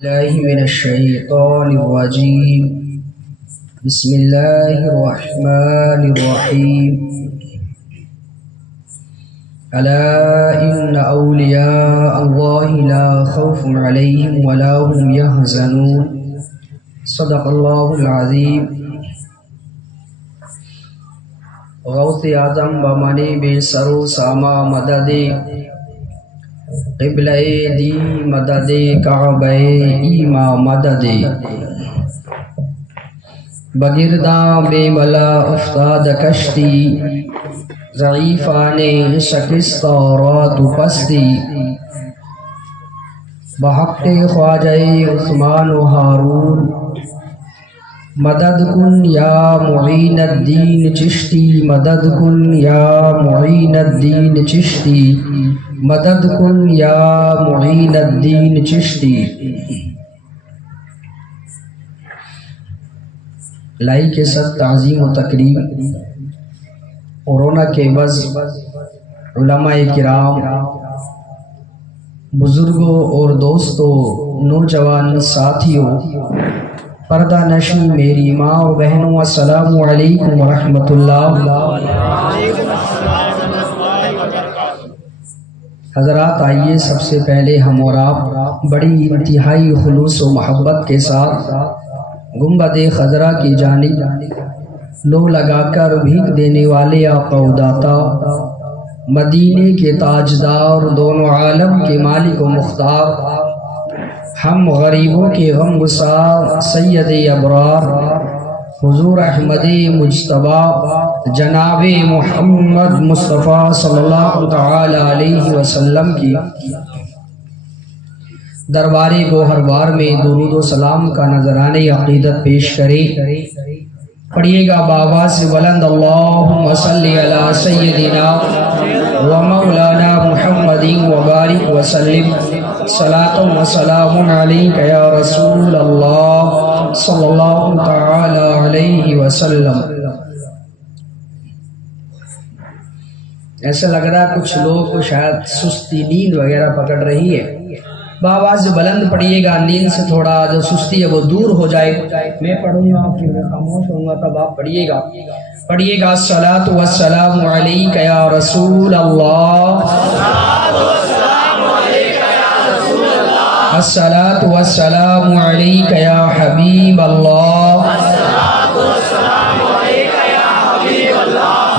الله من الشيطان الرجيم. بسم الله الرحمن الرحيم. ألا إن أولياء الله لا خوف عليهم ولا هم يحزنون. صدق الله العظيم. غوث اعظم بمانی بے سرو ساما مدد قبلہ دی مدد کعبہ ایما مدد بگرداں بے ملا افتاد کشتی ضعیفان شکست رات پستی بحق خواجہ عثمان و ہارون مدد کن یا معین الدین چشتی مدد کن یا معین الدین چشتی مدد کن یا معین الدین چشتی. لائی کے ساتھ تعظیم و تکریم کورونا کے وضع علماء کرام بزرگوں اور دوستوں نوجوان ساتھیوں پردہ نشین میری ماں اور بہنوں السلام علیکم ورحمۃ اللہ. حضرات آئیے سب سے پہلے ہم اور آپ بڑی انتہائی خلوص و محبت کے ساتھ گنبد خضرا کی جانب لو لگا کر بھیک دینے والے آقا و داتا مدینے کے تاجدار دونوں عالم کے مالک و مختار ہم غریبوں کے غم گسار سید ابرار حضور احمد مجتبی جناب محمد مصطفیٰ صلی اللہ تعالی علیہ وسلم کی دربار گوہر بار میں درود و سلام کا نذرانہ عقیدت پیش کرے. پڑھیے گا بآواز بلند اللہم صلی علی سیدنا و مولانا محمد وبارک وسلم صلاۃ و سلام علیک یا رسول اللہ صلی اللہ تعالی علیہ وسلم. ایسا لگ رہا ہے کچھ لوگ کو شاید سستی نیند وغیرہ پکڑ رہی ہے. بآواز بلند پڑھیے گا, نیند سے تھوڑا جو سستی ہے وہ دور ہو جائے. میں پڑھوں گا پھر میں خاموش ہوں گا تب آپ پڑھیے گا. پڑھیے گا الصلاۃ والسلام علیک یا رسول اللہ الصلاۃ والسلام علیک یا حبیب اللہ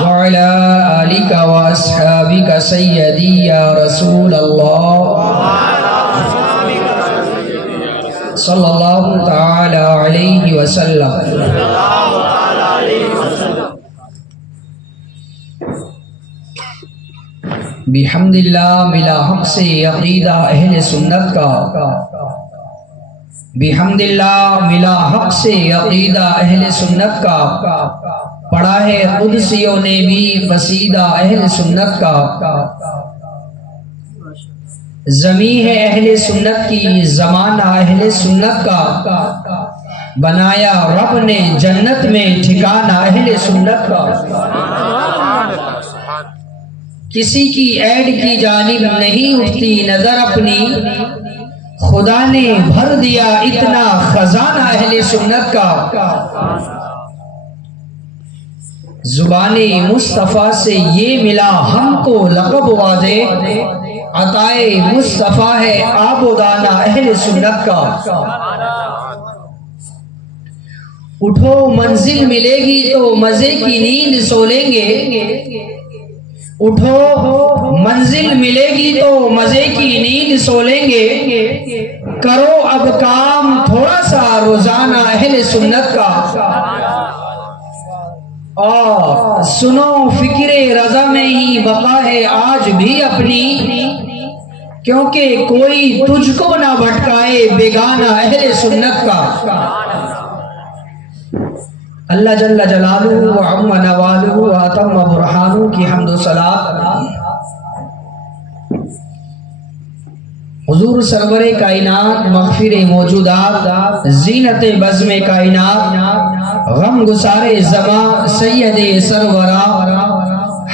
وعلی آلک واصحابک سیدی یا رسول اللہ صلی اللہ تعالی علیہ وسلم. بحمد اللہ ملا حق سے عقیدہ اہل سنت کا. بحمد اللہ ملا حق سے عقیدہ اہل سنت کا. پڑھا ہے قدسیوں نے بھی قصیدہ اہل سنت کا. زمین ہے اہل سنت کی زمانہ اہل سنت کا. بنایا رب نے جنت میں ٹھکانہ اہل سنت کا. کسی کی ایڈ کی جانب نہیں اٹھتی نظر اپنی, خدا نے بھر دیا اتنا خزانہ اہل سنت کا. زبان مصطفیٰ سے یہ ملا ہم کو لقب واضح, عطائے مصطفیٰ ہے آب و دانہ اہل سنت کا. اٹھو منزل ملے گی تو مزے کی نیند سو لیں گے. اٹھو منزل ملے گی تو مزے کی نیند سو لیں گے. کرو اب کام تھوڑا سا روزانہ اہل سنت کا. اور سنو فکر رضا میں ہی بقا ہے آج بھی اپنی, کیونکہ کوئی تجھ کو نہ بھٹکائے بیگانہ اہل سنت کا. اللہ جل جلالہ و عم نوالہ و اتم برہانہ کی حمد و صلاۃ حضور سرور کائنات مغفر موجودات زینت بزم کائنات غم گسار زمان سید سرورا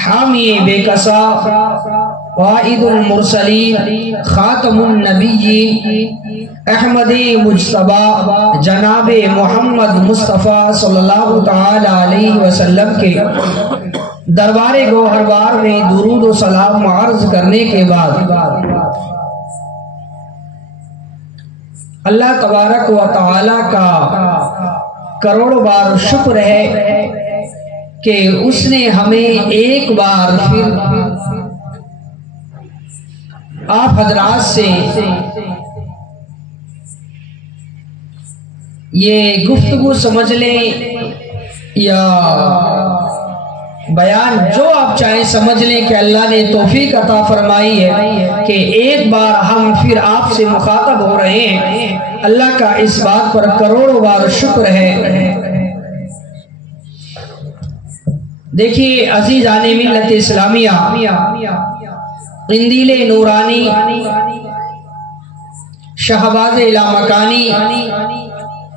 حامی بے کسا قائد المرسلین خاتم النبیین احمدی مجتبی جناب محمد مصطفیٰ صلی اللہ تعالی علیہ وسلم کے دربار گوہروار میں درود و سلام عرض کرنے کے بعد اللہ تبارک و تعالی کا کروڑ بار شکر ہے کہ اس نے ہمیں ایک بار پھر آپ حضرات سے یہ گفتگو سمجھ لیں یا بیان جو آپ چاہیں سمجھ لیں کہ اللہ نے توفیق عطا فرمائی ہے کہ ایک بار ہم پھر آپ سے مخاطب ہو رہے ہیں۔ اللہ کا اس بات پر کروڑوں بار شکر ہے۔ دیکھیے عزیزان ملت اسلامیہ، قندیل نورانی، شہباز لامکانی،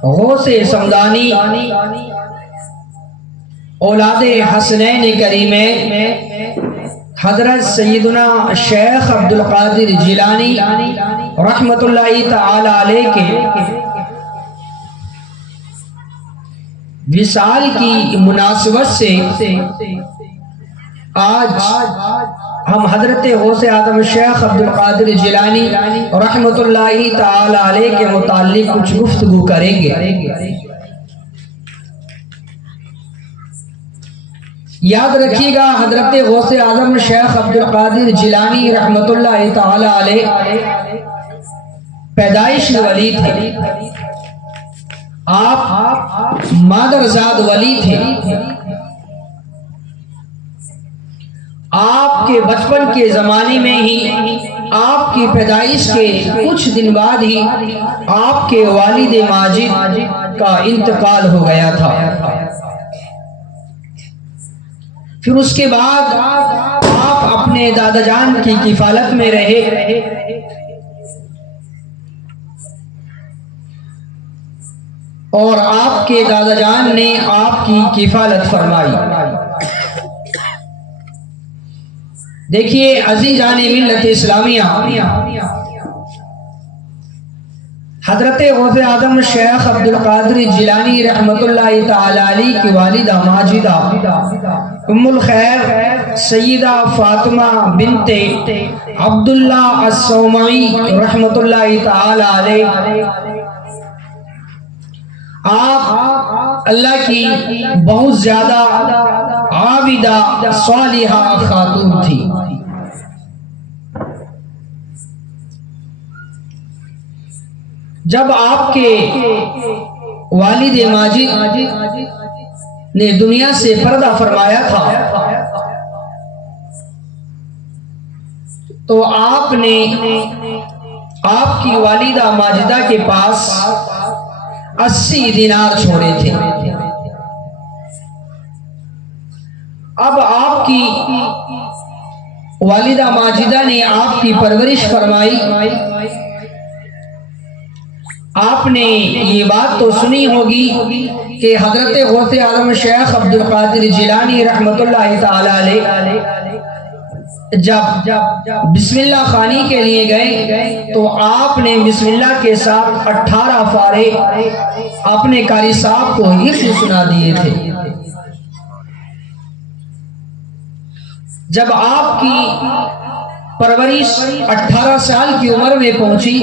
غوث سمدانی، اولاد حسنین کریمین حضرت سیدنا شیخ عبدالقادر جیلانی رحمت اللہ تعالی علیہ کے وصال کی مناسبت سے آج ہم حضرت غوث اعظم شیخ عبدالقادر جیلانی رحمت اللہ تعالی علیہ کے متعلق کچھ گفتگو کریں گے۔ یاد رکھیے گا حضرت غوث اعظم شیخ عبدالقادر جیلانی رحمت اللہ تعالی علیہ پیدائش ولی تھے، آپ مادرزاد ولی تھے۔ آپ کے بچپن کے زمانے میں ہی آپ کی پیدائش کے کچھ دن بعد ہی آپ کے والد ماجد کا انتقال ہو گیا تھا۔ پھر اس کے بعد آپ اپنے دادا جان کی کفالت میں رہے اور آپ کے دادا جان نے آپ کی کفالت فرمائی۔ دیکھیے عزیزان ملت اسلامیہ، حضرت غوث اعظم شیخ عبدالقادر جیلانی رحمت اللہ تعالی علیہ کی والدہ ماجدہ ام الخیر سیدہ فاطمہ بنت عبداللہ الصومعی رحمت اللہ تعالی علیہ، آپ اللہ کی بہت زیادہ عابدہ صالحہ خاتون تھی۔ جب آپ کے والد ماجد نے دنیا سے پردہ فرمایا تھا تو آپ نے آپ کی والدہ ماجدہ کے پاس 80 دینار چھوڑے تھے۔ اب آپ کی والدہ ماجدہ نے آپ کی پرورش فرمائی۔ آپ نے یہ بات تو سنی ہوگی کہ حضرت غوث اعظم شیخ عبدالقادر جیلانی رحمت اللہ تعالی علیہ جب بسم اللہ خوانی کے لیے گئے تو آپ نے بسم اللہ کے ساتھ 18 پارے اپنے قاری صاحب کو حفظ سنا دیے تھے۔ جب آپ کی پرورش 18 سال کی عمر میں پہنچی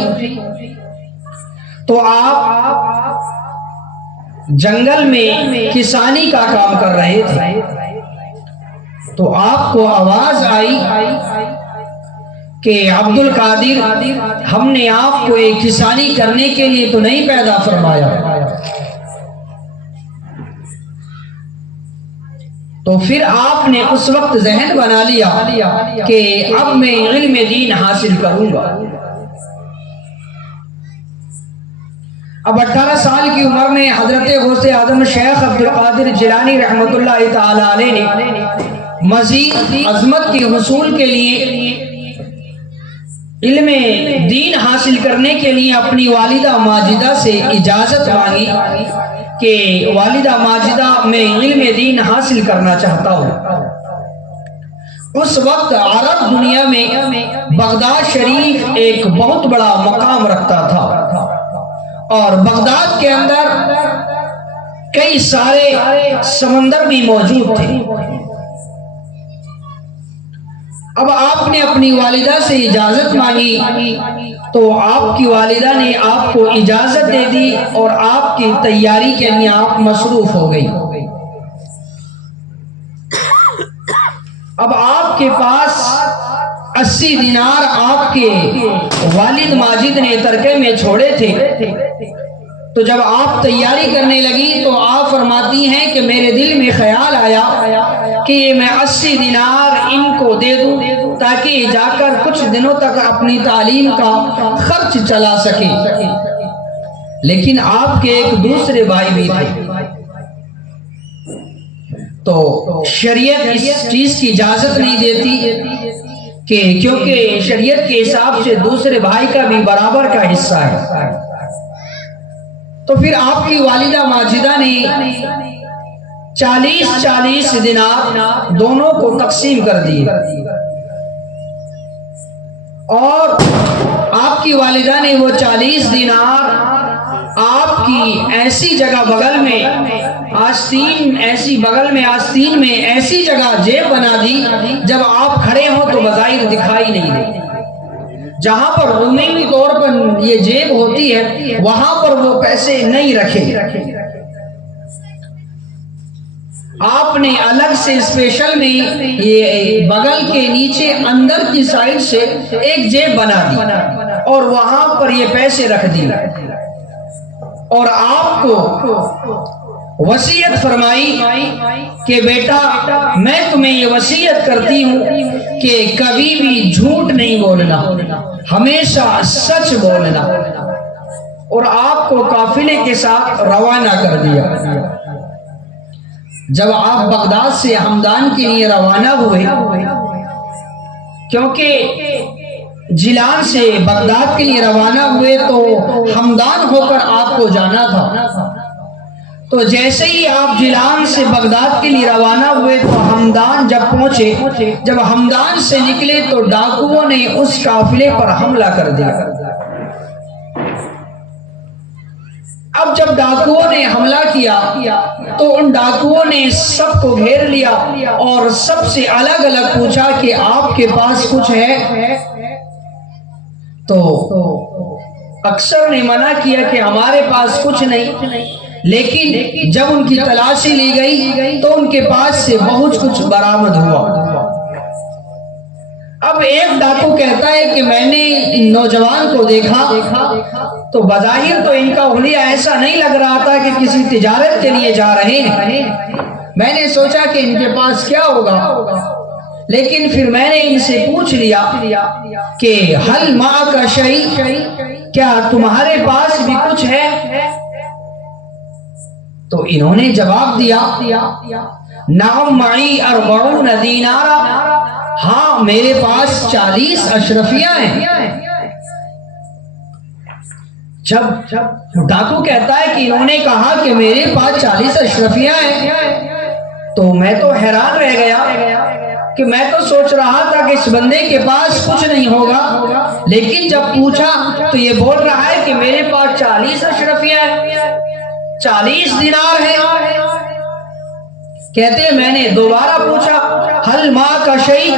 تو آپ جنگل میں کسانی کا کام کر رہے تھے، تو آپ کو آواز آئی کہ عبدالقادر، ہم نے آپ کو ایک کسانی کرنے کے لیے تو نہیں پیدا فرمایا۔ تو پھر آپ نے اس وقت ذہن بنا لیا کہ اب میں علم دین حاصل کروں گا۔ اب 18 سال کی عمر میں حضرت غوث اعظم شیخ عبدالقادر جیلانی رحمت اللہ تعالی علیہ نے مزید عظمت کے حصول کے لیے، علم دین حاصل کرنے کے لیے اپنی والدہ ماجدہ سے اجازت مانگی کہ والدہ ماجدہ میں علم دین حاصل کرنا چاہتا ہوں۔ اس وقت عرب دنیا میں بغداد شریف ایک بہت بڑا مقام رکھتا تھا۔ اور بغداد کے اندر کئی سارے سمندر بھی موجود تھے۔ اب آپ نے اپنی والدہ سے اجازت مانگی تو آپ کی والدہ نے آپ کو اجازت دے دی اور آپ کی تیاری کے لیے آپ مصروف ہو گئی۔ اب آپ کے پاس 80 دینار آپ کے والد ماجد نے ترکے میں چھوڑے تھے، تو جب آپ تیاری کرنے لگی تو آپ فرماتی ہیں کہ میرے دل میں خیال آیا کہ میں 80 دینار ان کو دے دوں تاکہ جا کر کچھ دنوں تک اپنی تعلیم کا خرچ چلا سکے، لیکن آپ کے ایک دوسرے بھائی بھی تھے، تو شریعت اس چیز کی اجازت نہیں دیتی کہ کیونکہ شریعت کے حساب سے دوسرے بھائی کا بھی برابر کا حصہ ہے۔ تو پھر آپ کی والدہ ماجدہ نے 40 دینار دونوں کو تقسیم کر دیے، اور آپ کی والدہ نے وہ 40 دینار آپ کی ایسی جگہ بغل میں آستین میں ایسی جگہ جیب بنا دی جب آپ کھڑے ہو تو بظاہر دکھائی نہیں دے، جہاں پر عمومی طور پر یہ جیب ہوتی ہے وہاں پر وہ پیسے نہیں رکھے۔ آپ نے الگ سے اسپیشل میں یہ بغل کے نیچے اندر کی سائڈ سے ایک جیب بنا دی اور وہاں پر یہ پیسے رکھ دی، اور آپ کو وصیت فرمائی کہ بیٹا میں تمہیں یہ وصیت کرتی ہوں کہ کبھی بھی جھوٹ نہیں بولنا، ہمیشہ سچ بولنا، اور آپ کو قافلے کے ساتھ روانہ کر دیا۔ جب آپ بغداد سے ہمدان کے لیے روانہ ہوئے، کیونکہ جیلان سے بغداد کے لیے روانہ ہوئے تو ہمدان ہو کر آپ کو جانا تھا، تو جیسے ہی آپ جیلان سے بغداد کے لیے روانہ ہوئے تو ہمدان جب پہنچے، جب ہمدان سے نکلے تو ڈاکوؤں نے اس قافلے پر حملہ کر دیا۔ اب جب ڈاکوؤں نے حملہ کیا تو ان ڈاکوؤں نے سب کو گھیر لیا اور سب سے الگ الگ پوچھا کہ آپ کے پاس کچھ ہے؟ تو اکثر نے منع کیا کہ ہمارے پاس کچھ نہیں، لیکن جب ان کی تلاشی لی گئی تو ان کے پاس سے بہت کچھ برآمد ہوا۔ اب ایک ڈاکو کہتا ہے کہ میں نے نوجوان کو دیکھا تو بظاہر تو ان کا حلیہ ایسا نہیں لگ رہا تھا کہ کسی تجارت کے لیے جا رہے ہیں، میں نے سوچا کہ ان کے پاس کیا ہوگا، لیکن پھر میں نے ان سے پوچھ لیا کہ حل معک شیء، کیا تمہارے پاس بھی کچھ ہے؟ تو انہوں نے جواب دیا نعم معی 40 دینارا، ہاں میرے پاس 40 اشرفیاں ہیں۔ جب ڈاکو کہتا ہے کہ انہوں نے کہا کہ میرے پاس 40 اشرفیاں ہیں، تو میں تو حیران رہ گیا کہ میں تو سوچ رہا تھا کہ اس بندے کے پاس کچھ نہیں ہوگا، لیکن جب پوچھا تو یہ بول رہا ہے کہ میرے پاس 40 اشرفیاں ہیں، 40 دینار ہیں۔ کہتے ہیں میں نے دوبارہ پوچھا حل معک شیء،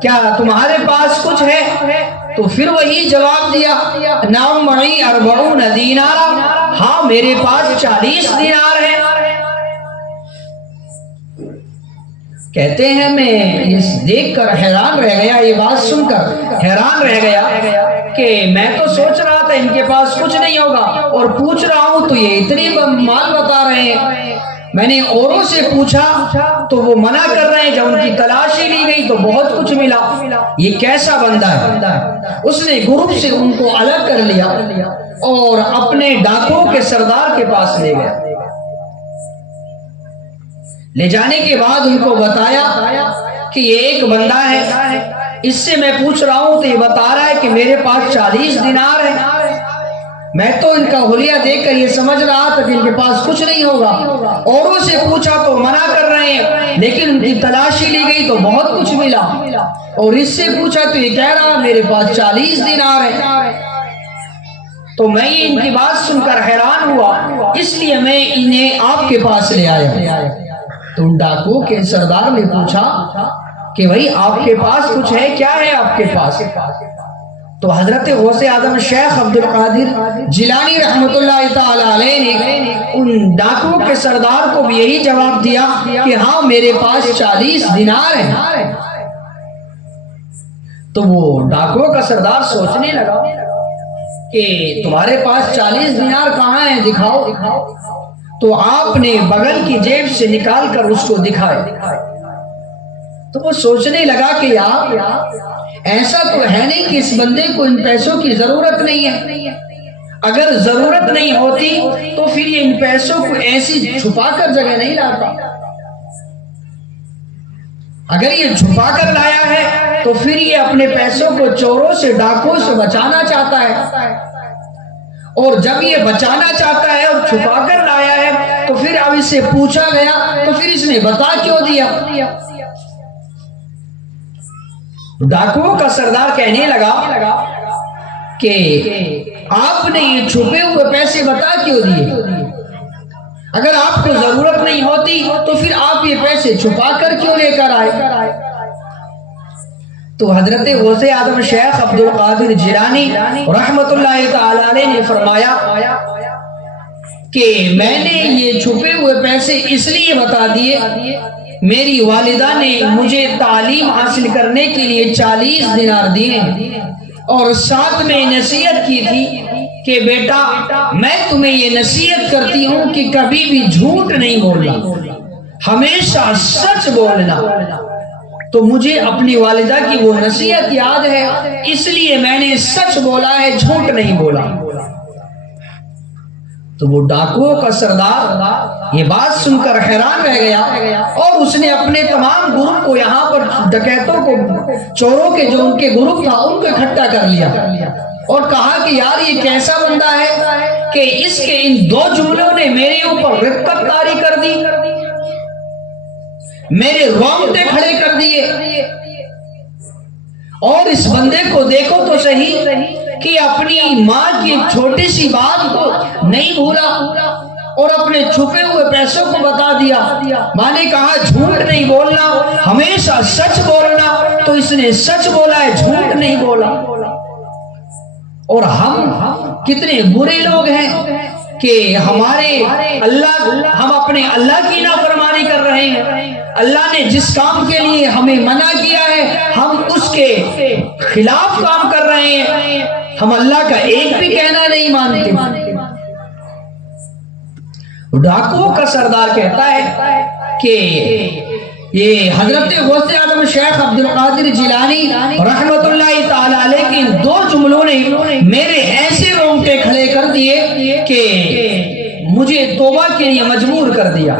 کیا تمہارے پاس کچھ ہے؟ تو پھر وہی جواب دیا نعم معی 40 دینارا، ہاں میرے پاس 40 دینار ہیں۔ کہتے ہیں میں یہ دیکھ کر حیران رہ گیا، یہ بات سن کر حیران رہ گیا کہ میں تو سوچ رہا تھا ان کے پاس کچھ نہیں ہوگا، اور پوچھ رہا ہوں تو یہ اتنی مال بتا رہے ہیں۔ میں نے اوروں سے پوچھا تو وہ منع کر رہے ہیں، جب ان کی تلاشی لی گئی تو بہت کچھ ملا، یہ کیسا بندہ ہے؟ اس نے گروپ سے ان کو الگ کر لیا اور اپنے ڈاکوؤں کے سردار کے پاس لے گیا۔ لے جانے کے بعد ان کو بتایا کہ یہ ایک بندہ ہے، اس سے میں پوچھ رہا ہوں تو یہ بتا رہا ہے کہ میرے پاس 40 دینار ہے، میں تو ان کا حلیہ دیکھ کر یہ سمجھ رہا تھا کہ ان کے پاس کچھ نہیں ہوگا۔ اوروں سے پوچھا تو منع کر رہے ہیں، لیکن ان کی تلاشی لی گئی تو بہت کچھ ملا، اور اس سے پوچھا تو یہ کہہ رہا میرے پاس 40 دینار ہے۔ تو میں ان کی بات سن کر حیران ہوا، اس لیے میں انہیں آپ کے پاس لے آیا۔ تو ان ڈاکو کے سردار نے پوچھا کہ بھائی آپ کے پاس کچھ ہے، کیا ہے آپ کے پاس؟ تو حضرت غوث اعظم شیخ عبد القادر جیلانی رحمت اللہ تعالی علیہ نے ان ڈاکو کے سردار کو بھی یہی جواب دیا کہ ہاں میرے پاس 40 دینار ہیں۔ تو وہ ڈاکو کا سردار سوچنے لگا کہ تمہارے پاس 40 دینار کہاں ہیں، دکھاؤ۔ تو آپ نے بغل کی جیب سے نکال کر اس کو دکھائے۔ تو وہ سوچنے لگا کہ یار ایسا تو ہے نہیں کہ اس بندے کو ان پیسوں کی ضرورت نہیں ہے، اگر ضرورت نہیں ہوتی تو پھر یہ ان پیسوں کو ایسی چھپا کر جگہ نہیں لاتا، اگر یہ چھپا کر لایا ہے تو پھر یہ اپنے پیسوں کو چوروں سے ڈاکوں سے بچانا چاہتا ہے، اور جب یہ بچانا چاہتا ہے اور چھپا کر لایا ہے تو پھر اب اس سے پوچھا گیا تو پھر اس نے بتا کیوں دیا؟ ڈاکوؤں کا سردار کہنے لگا کہ آپ نے یہ چھپے ہوئے پیسے بتا کیوں دیے؟ اگر آپ کو ضرورت نہیں ہوتی تو پھر آپ یہ پیسے چھپا کر کیوں لے کر آئے؟ تو حضرت غوث اعظم شیخ عبد القادر جیلانی رحمت اللہ تعالی علیہ نے فرمایا کہ میں نے یہ چھپے ہوئے پیسے اس لیے بتا دیے، میری والدہ نے مجھے تعلیم حاصل کرنے کے لیے 40 دینار دیے اور ساتھ میں نصیحت کی تھی کہ بیٹا میں تمہیں یہ نصیحت کرتی ہوں کہ کبھی بھی جھوٹ نہیں بولنا، ہمیشہ سچ بولنا۔ تو مجھے اپنی والدہ کی وہ نصیحت یاد ہے، اس لیے میں نے سچ بولا ہے، جھوٹ نہیں بولا۔ تو وہ ڈاکوؤں کا سردار یہ بات سن کر حیران رہ گیا اور اس نے اپنے تمام گروپ کو یہاں پر ڈکیتوں کو، چوروں کے جو ان کے گروپ تھا ان کو اکٹھا کر لیا اور کہا کہ یار یہ کیسا بندہ ہے کہ اس کے ان 2 جملوں نے میرے اوپر رقت طاری کر دی، میرے رونگٹے کھڑے کر دیے، اور اس بندے کو دیکھو تو صحیح کہ اپنی ماں کی ایک چھوٹی سی بات کو نہیں بھولا اور اپنے چھپے ہوئے پیسوں کو بتا دیا۔ ماں نے کہا جھوٹ نہیں بولنا، ہمیشہ سچ بولنا، تو اس نے سچ بولا ہے، جھوٹ نہیں بولا۔ اور ہم کتنے برے لوگ ہیں کہ ہمارے ہم اپنے اللہ کی نافرمانی کر رہے ہیں، اللہ نے جس کام کے لیے ہمیں منع کیا ہے ہم اس کے خلاف کام کر رہے ہیں، ہم اللہ کا ایک بھی کہنا نہیں مانتے۔ ڈاکوؤں کا سردار کہتا ہے کہ یہ حضرت غوث اعظم شیخ عبد القادر جیلانی رحمت اللہ تعالی علیہ کے 2 جملوں نے میرے ایسے رونگٹے کھڑے کر دیے کہ مجھے توبہ کے لیے مجبور کر دیا۔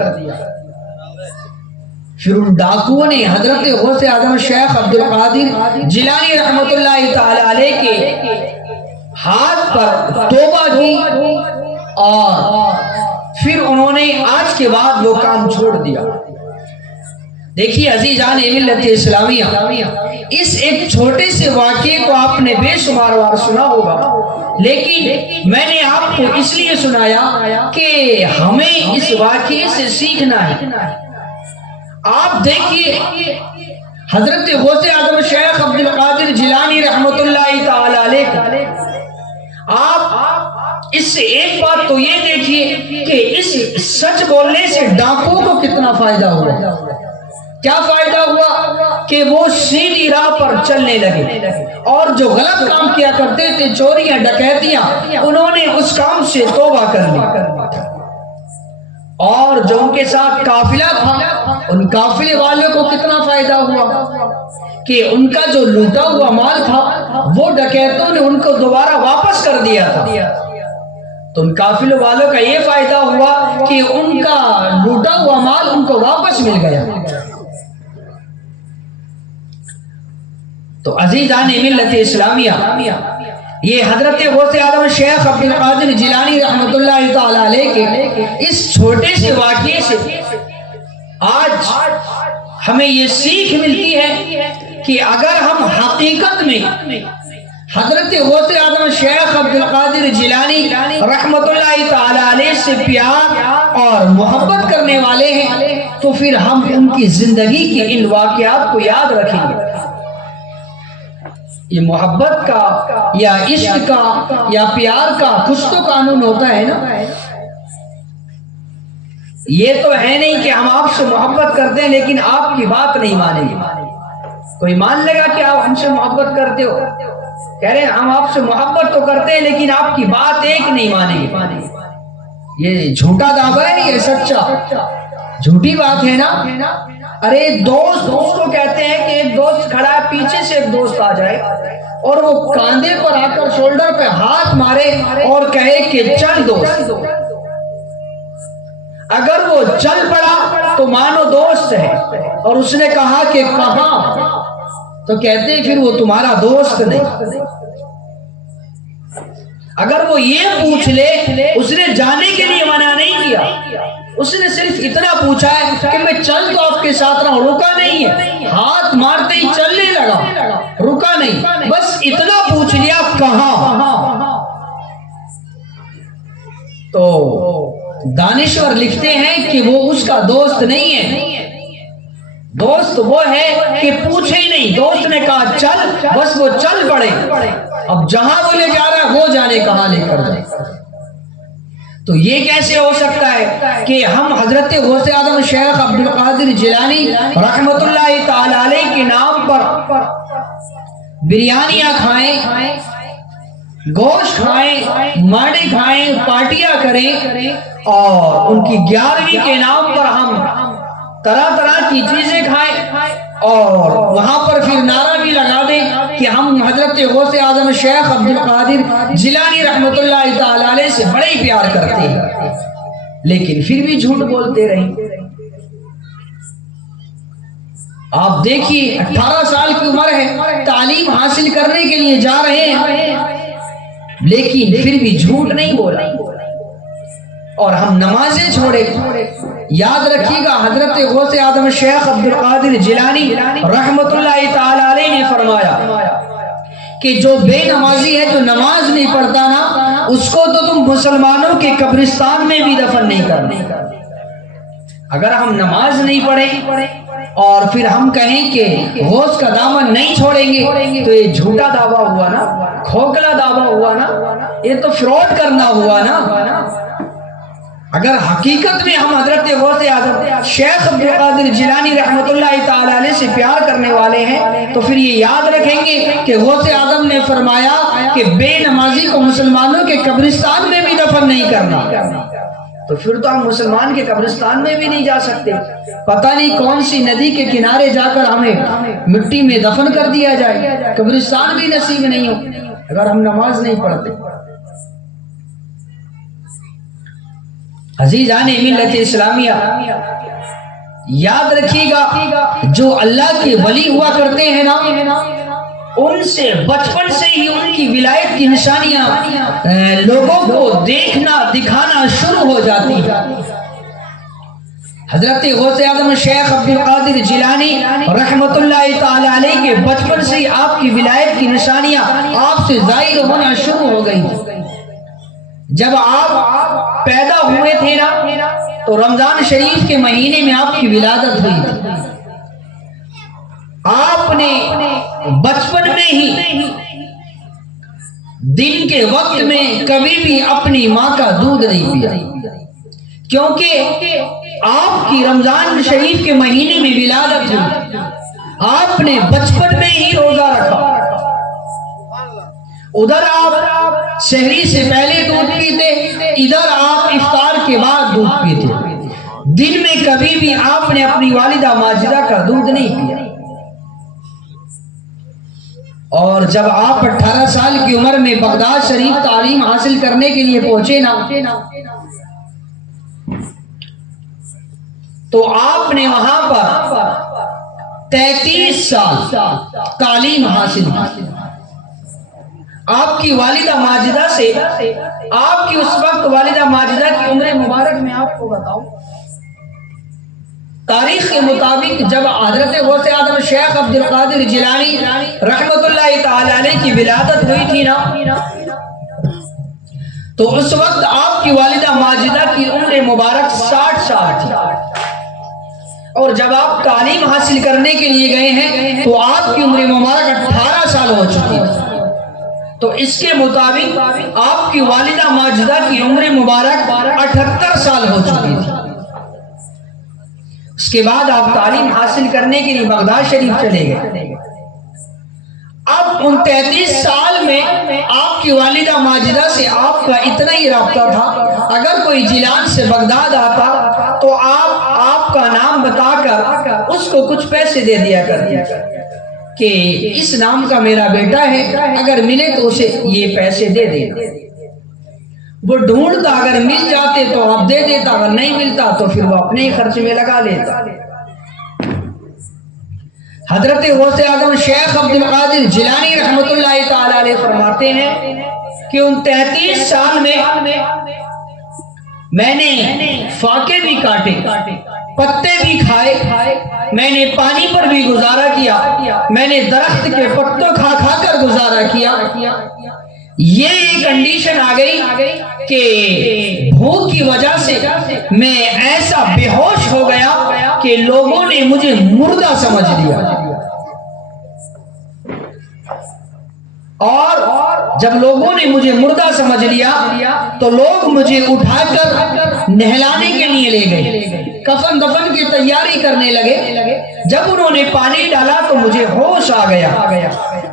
پھر ان ڈاکوؤں نے حضرت غوث اعظم شیخ عبد القادر جیلانی رحمت اللہ تعالی علیہ کے ہاتھ پر توبہ کی اور پھر انہوں نے آج کے بعد وہ کام چھوڑ دیا۔ دیکھیے عزیزان ملت اسلامیہ، اس ایک چھوٹے سے واقعے کو آپ نے بے شمار بار سنا ہوگا، لیکن میں نے آپ کو اس لیے سنایا کہ ہمیں اس واقعے سے سیکھنا ہے۔ آپ دیکھیے حضرت غوث اعظم شیخ عبد القادر جیلانی رحمت اللہ تعالی علیہ کو آپ اس سے ایک بات تو یہ دیکھیے کہ اس سچ بولنے سے ڈاکوؤں کو کتنا فائدہ ہوا۔ کیا فائدہ ہوا کہ وہ سیدھی راہ پر چلنے لگے اور جو غلط کام کیا کرتے تھے، چوریاں ڈکیتیاں، انہوں نے اس کام سے توبہ کر لی، اور جو ان کے ساتھ قافلہ تھا ان قافلے والوں کو کتنا فائدہ ہوا کہ ان کا جو لوٹا ہوا مال تھا وہ ڈکیتوں نے ان کو دوبارہ واپس کر دیا تھا۔ تو ان قافلے والوں کا یہ فائدہ ہوا کہ ان کا لوٹا ہوا مال ان کو واپس مل گیا۔ تو عزیزان ملت اسلامیہ، یہ حضرت غوث اعظم شیخ عبد القادر جیلانی رحمت اللہ تعالی علیہ کے اس چھوٹے سے واقعے سے آج ہمیں یہ سیکھ ملتی ہے کہ اگر ہم حقیقت میں حضرت غوث اعظم شیخ عبد القادر جیلانی رحمت اللہ تعالی علیہ سے پیار اور محبت کرنے والے ہیں تو پھر ہم ان کی زندگی کے ان واقعات کو یاد رکھیں گے۔ یہ محبت کا یا عشق کا یا پیار کا کچھ تو قانون ہوتا ہے نا۔ یہ تو ہے نہیں کہ ہم آپ سے محبت کرتے ہیں لیکن آپ کی بات نہیں مانیں گے۔ کوئی مان لے گا کہ آپ ہم سے محبت کرتے ہو، کہہ رہے ہیں ہم آپ سے محبت تو کرتے ہیں لیکن آپ کی بات ایک نہیں مانیں گے۔ یہ جھوٹا دعویٰ ہے، یہ سچا جھوٹی بات ہے نا۔ ارے دوست کو کہتے ہیں کہ ایک دوست کھڑا ہے، پیچھے سے ایک دوست آ جائے اور وہ کاندھے پر آ کر شولڈر پہ ہاتھ مارے اور کہے کہ چل دوست، اگر وہ چل پڑا تو مانو دوست ہے، اور اس نے کہا کہ کہاں، تو کہتے ہیں پھر وہ تمہارا دوست نہیں۔ اگر وہ یہ پوچھ لے، اس نے جانے کے لیے منع نہیں کیا، اس نے صرف اتنا پوچھا ہے کہ میں چل تو آپ کے ساتھ رہا ہوں، رکا نہیں ہے، ہاتھ مارتے ہی چلنے لگا، رکا نہیں، بس اتنا پوچھ لیا کہاں۔ تو دانشور لکھتے ہیں کہ وہ اس کا دوست نہیں ہے، دوست وہ ہے کہ پوچھے ہی نہیں، دوست نے کہا چل، بس وہ چل پڑے، اب جہاں وہ لے جا رہا ہے وہ جانے کہاں لے کر جائے۔ تو یہ کیسے ہو سکتا ہے کہ ہم حضرت غوث اعظم شیخ عبد القادر جیلانی رحمت اللہ تعالی علیہ کے نام پر بریانیاں کھائیں، گوشت کھائیں، مانڈے کھائیں، پارٹیاں کریں، اور ان کی 11ویں کے نام پر ہم طرح طرح کی چیزیں کھائیں، اور وہاں پر پھر نعرہ بھی لگا دیں کہ ہم حضرت غوث اعظم شیخ عبد القادر جیلانی رحمت اللہ تعالی علیہ سے بڑے ہی پیار کرتے ہیں، لیکن پھر بھی جھوٹ بولتے رہیں۔ آپ دیکھیے 18 سال کی عمر ہے، تعلیم حاصل کرنے کے لیے جا رہے ہیں، لیکن پھر بھی جھوٹ نہیں بولا، اور ہم نمازیں چھوڑے۔ یاد رکھیے گا حضرت غوث اعظم شیخ عبد القادر جیلانی رحمت اللہ تعالی علیہ نے فرمایا کہ جو بے نمازی ہے، جو نماز نہیں پڑھتا نا، اس کو تو تم مسلمانوں کے قبرستان میں بھی دفن نہیں کرنا۔ اگر ہم نماز نہیں پڑھیں اور پھر ہم کہیں کہ غوث کا دامن نہیں چھوڑیں گے تو یہ جھوٹا دعویٰ ہوا نا، کھوکھلا دعویٰ ہوا نا، یہ تو فراڈ کرنا ہوا نا۔ اگر حقیقت میں ہم حضرت غوث اعظم شیخ عبد القادر جیلانی رحمت اللہ تعالی علیہ سے پیار کرنے والے ہیں تو پھر یہ یاد رکھیں گے کہ غوث اعظم نے فرمایا کہ بے نمازی کو مسلمانوں کے قبرستان میں بھی دفن نہیں کرنا، تو پھر تو ہم مسلمان کے قبرستان میں بھی نہیں جا سکتے۔ پتہ نہیں کون سی ندی کے کنارے جا کر ہمیں مٹی میں دفن کر دیا جائے، قبرستان بھی نصیب نہیں ہو اگر ہم نماز نہیں پڑھتے۔ عزیزان ملت اسلامیہ، یاد رکھیے گا جو اللہ کے ولی ہوا کرتے ہیں نا، ان سے بچپن سے ہی ان کی ولایت کی نشانیاں لوگوں کو دیکھنا دکھانا شروع ہو جاتی ہیں۔ حضرت غوث اعظم شیخ عبد القادر جیلانی رحمت اللہ تعالی علیہ کے بچپن سے ہی آپ کی ولایت کی نشانیاں آپ سے ظاہر ہونا شروع ہو گئی تھی۔ جب آپ پیدا ہوئے تھے نا تو رمضان شریف کے مہینے میں آپ کی ولادت ہوئی تھی۔ آپ نے بچپن میں ہی دن کے وقت میں کبھی بھی اپنی ماں کا دودھ نہیں پیا، کیونکہ آپ کی رمضان شریف کے مہینے میں ولادت ہوئی، آپ نے بچپن میں ہی روزہ رکھا۔ ادھر آپ سحری سے پہلے دودھ پیتے، ادھر آپ افطار کے بعد دودھ پیتے، دن میں کبھی بھی آپ نے اپنی والدہ ماجدہ کا دودھ نہیں پیا۔ اور جب آپ 18 سال کی عمر میں بغداد شریف تعلیم حاصل کرنے کے لیے پہنچے نا تو آپ نے وہاں پر 33 سال تعلیم حاصل کی۔ آپ کی والدہ ماجدہ سے، آپ کی اس وقت والدہ ماجدہ کی عمر مبارک میں آپ کو بتاؤں تاریخ کے مطابق جب حضرت غوث اعظم شیخ عبد القادر جیلانی رحمۃ اللہ تعالی علیہ کی ولادت ہوئی تھی نا، تو اس وقت آپ کی والدہ ماجدہ کی عمر مبارک 60 سال تھی، اور جب آپ تعلیم حاصل کرنے کے لیے گئے ہیں تو آپ کی عمر مبارک 18 سال ہو چکی تھی۔ تو اس کے مطابق آپ کی والدہ ماجدہ کی عمر مبارک 78 سال ہو چکی تھی۔ اس کے بعد آپ تعلیم حاصل کرنے کے لیے بغداد شریف چلے گئے۔ اب 39 سال میں آپ کی والدہ ماجدہ سے آپ کا اتنا ہی رابطہ تھا، اگر کوئی جیلان سے بغداد آتا تو آپ کا نام بتا کر اس کو کچھ پیسے دے دیا کرتی کہ اس نام کا میرا بیٹا ہے، اگر ملے تو اسے یہ پیسے دے دے۔ وہ ڈھونڈتا، اگر مل جاتے تو آپ دے دیتا، اگر نہیں ملتا تو پھر وہ اپنے ہی خرچ میں لگا لیتا۔ حضرت غوث اعظم شیخ عبد القادر جیلانی رحمۃ اللہ تعالی علیہ فرماتے ہیں کہ 39 سال میں نے فاقے بھی کاٹے، پتے بھی کھائے، میں نے پانی پر بھی گزارا کیا، میں نے درخت کے پتوں کھا کھا کر گزارا کیا۔ یہ کنڈیشن آ گئی کہ بھوک کی وجہ سے میں ایسا بے ہوش ہو گیا کہ لوگوں نے مجھے مردہ سمجھ لیا، اور جب لوگوں نے مجھے مردہ سمجھ لیا تو لوگ مجھے اٹھا کر نہلانے کے لیے لے گئے، کفن دفن کی تیاری کرنے لگے۔ جب انہوں نے پانی ڈالا تو مجھے ہوش آ گیا،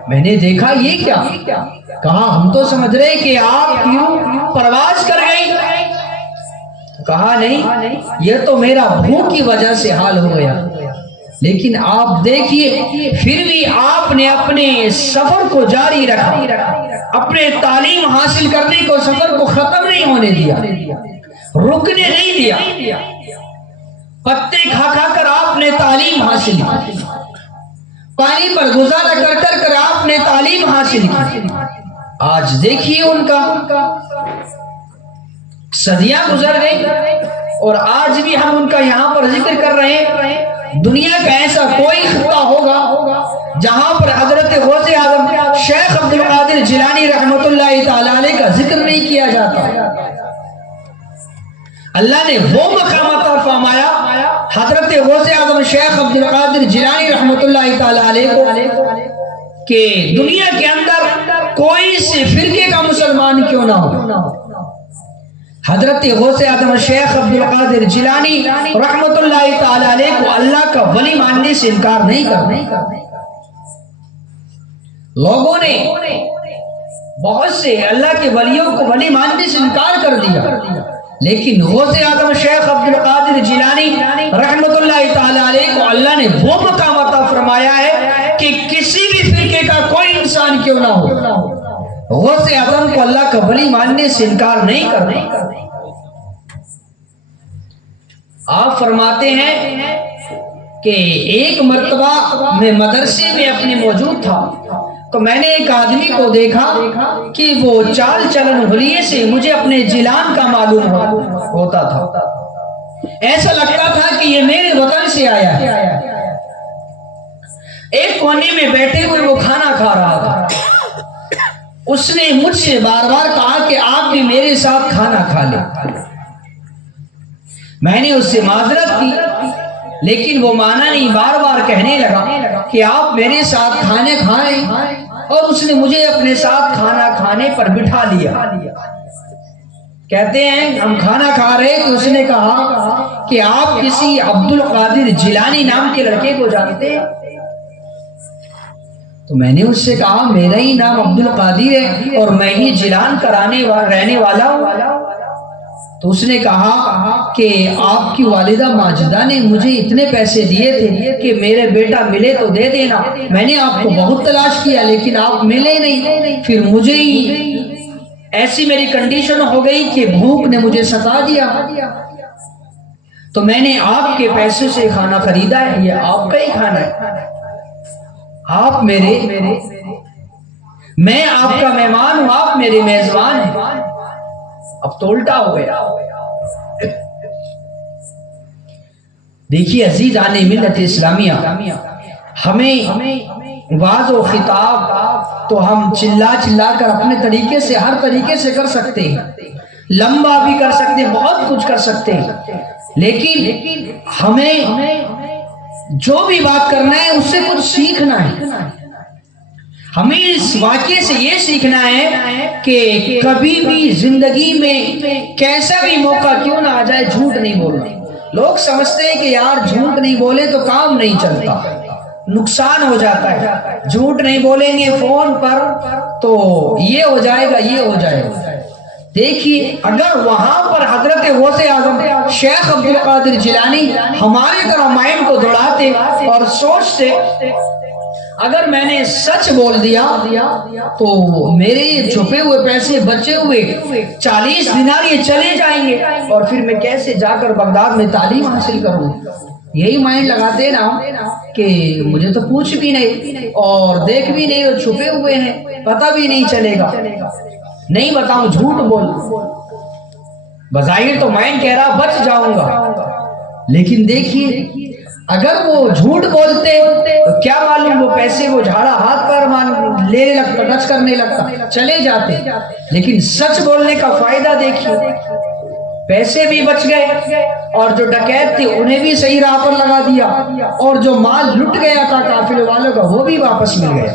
میں نے دیکھا یہ کیا؟ کہا ہم تو سمجھ رہے کہ آپ کیوں پرواز کر گئی، کہا نہیں، یہ تو میرا بھوک کی وجہ سے حال ہو گیا۔ لیکن آپ دیکھیے پھر بھی آپ نے اپنے سفر کو جاری رکھا، اپنے تعلیم حاصل کرنے کو، سفر کو ختم نہیں ہونے دیا، رکنے نہیں دیا، پتے کھا کھا کر آپ نے تعلیم حاصل کی، پانی پر گزارا کر کر آپ نے تعلیم حاصل کی۔ آج دیکھیے ان کا صدیاں گزر گئی اور آج بھی ہم ان کا یہاں پر ذکر کر رہے ہیں۔ دنیا کا ایسا کوئی خطہ ہوگا جہاں پر حضرت غوث اعظم شیخ عبد القادر جیلانی رحمۃ اللہ تعالی علیہ کا ذکر نہیں کیا جاتا۔ اللہ نے وہ مقام عطا فرمایا حضرت غوث اعظم شیخ عبد القادر جیلانی رحمۃ اللہ تعالی علیہ کو کہ دنیا کے اندر کوئی سے فرقے کا مسلمان کیوں نہ ہو، حضرت غوث اعظم شیخ عبد القادر جیلانی رحمۃ اللہ تعالی علیہ کو اللہ کا ولی ماننے سے انکار نہیں کرنا۔ لوگوں نے بہت سے اللہ کے ولیوں کو ولی ماننے سے انکار کر دیا، لیکن غوث اعظم شیخ عبد القادر جیلانی رحمۃ اللہ تعالی علیہ کو اللہ نے وہ مقام عطا فرمایا ہے کہ کسی بھی فرقے کا کوئی انسان کیوں نہ ہو، غوث اعظم کو اللہ کا ولی ماننے سے انکار نہیں کرنا۔ آپ فرماتے ہیں کہ ایک مرتبہ میں مدرسے میں اپنے موجود تھا تو میں نے ایک آدمی کو دیکھا کہ وہ چال چلن حلیے سے مجھے اپنے جیلان کا معلوم ہوتا تھا، ایسا لگتا تھا کہ یہ میرے وطن سے آیا ہے۔ ایک کونے میں بیٹھے ہوئے وہ کھانا کھا رہا تھا، اس نے مجھ سے بار بار کہا کہ آپ بھی میرے ساتھ کھانا کھا لیں۔ میں نے اس سے معذرت کی لیکن وہ مانا نہیں، بار بار کہنے لگا کہ آپ میرے ساتھ کھانے کھائیں، اور اس نے مجھے اپنے ساتھ کھانا کھانے پر بٹھا لیا۔ کہتے ہیں ہم کھانا کھا رہے تو اس نے کہا کہ آپ کسی عبد القادر جیلانی نام کے لڑکے کو جانتے ہیں؟ تو میں نے اس سے کہا میرا ہی نام عبد القادر ہے اور میں ہی جیلان کا رہنے والا ہوں۔ تو اس نے کہا کہ آپ کی والدہ ماجدہ نے مجھے اتنے پیسے دیے تھے کہ میرے بیٹا ملے تو دے دینا، میں نے آپ کو بہت تلاش کیا لیکن آپ ملے نہیں، پھر مجھے ہی ایسی میری کنڈیشن ہو گئی کہ بھوک نے مجھے ستا دیا، تو میں نے آپ کے پیسے سے کھانا خریدا ہے، یہ آپ کا ہی کھانا ہے، آپ میرے، میں آپ کا مہمان ہوں، آپ میرے میزبان ہیں۔ اب تو الٹا ہو گیا۔ دیکھیے عزیزان ملت اسلامیہ، ہمیں واز و خطاب تو ہم چلا چلا کر اپنے طریقے سے، ہر طریقے سے کر سکتے ہیں، لمبا بھی کر سکتے ہیں، بہت کچھ کر سکتے ہیں، لیکن ہمیں جو بھی بات کرنا ہے اس سے کچھ سیکھنا ہے۔ ہمیں اس واقعے سے یہ سیکھنا ہے کہ کبھی بھی زندگی میں کیسا بھی موقع کیوں نہ آ جائے جھوٹ نہیں بولنا۔ لوگ سمجھتے ہیں کہ یار جھوٹ نہیں بولے تو کام نہیں چلتا، نقصان ہو جاتا ہے، جھوٹ نہیں بولیں گے فون پر تو یہ ہو جائے گا، یہ ہو جائے گا۔ دیکھیے اگر وہاں پر حضرت غوث اعظم شیخ عبد القادر جیلانی ہماری طرح مائنڈ کو دوڑاتے اور سوچتے اگر میں نے سچ بول دیا تو میرے چھپے ہوئے پیسے، بچے ہوئے 40 دینار یہ چلے جائیں گے، اور پھر میں کیسے جا کر بغداد میں تعلیم حاصل کروں۔ یہی مائنڈ لگاتے نا کہ مجھے تو پوچھ بھی نہیں اور دیکھ بھی نہیں اور چھپے ہوئے ہیں، پتہ بھی نہیں چلے گا، نہیں بتاؤں جھوٹ بول۔ بظاہر تو مائنڈ کہہ رہا بچ جاؤں گا، لیکن دیکھیے اگر وہ جھوٹ بولتے تو کیا معلوم وہ پیسے وہ جھاڑا ہاتھ پر لینے لگتا، ٹچ کرنے لگتا، چلے جاتے۔ لیکن سچ بولنے کا فائدہ دیکھیے، پیسے بھی بچ گئے اور جو ڈکیت تھے انہیں بھی صحیح راہ پر لگا دیا، اور جو مال لٹ گیا تھا قافلے والوں کا وہ بھی واپس مل گیا۔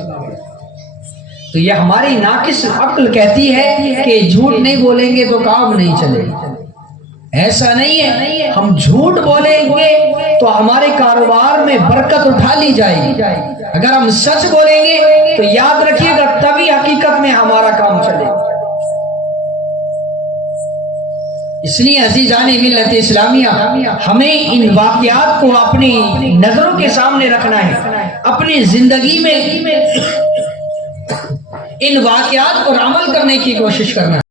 تو یہ ہماری ناقص عقل کہتی ہے کہ جھوٹ نہیں بولیں گے تو کام نہیں چلے گا۔ ایسا نہیں ہے، ہم جھوٹ بولیں گے تو ہمارے کاروبار میں برکت اٹھا لی جائے گی، اگر ہم سچ بولیں گے تو یاد رکھیے گا تبھی حقیقت میں ہمارا کام چلے گا۔ اس لیے عزیزان ملت اسلامیہ ہمیں ان واقعات کو اپنی نظروں کے سامنے رکھنا ہے، اپنی زندگی میں ان واقعات پر عمل کرنے کی کوشش کرنا ہے۔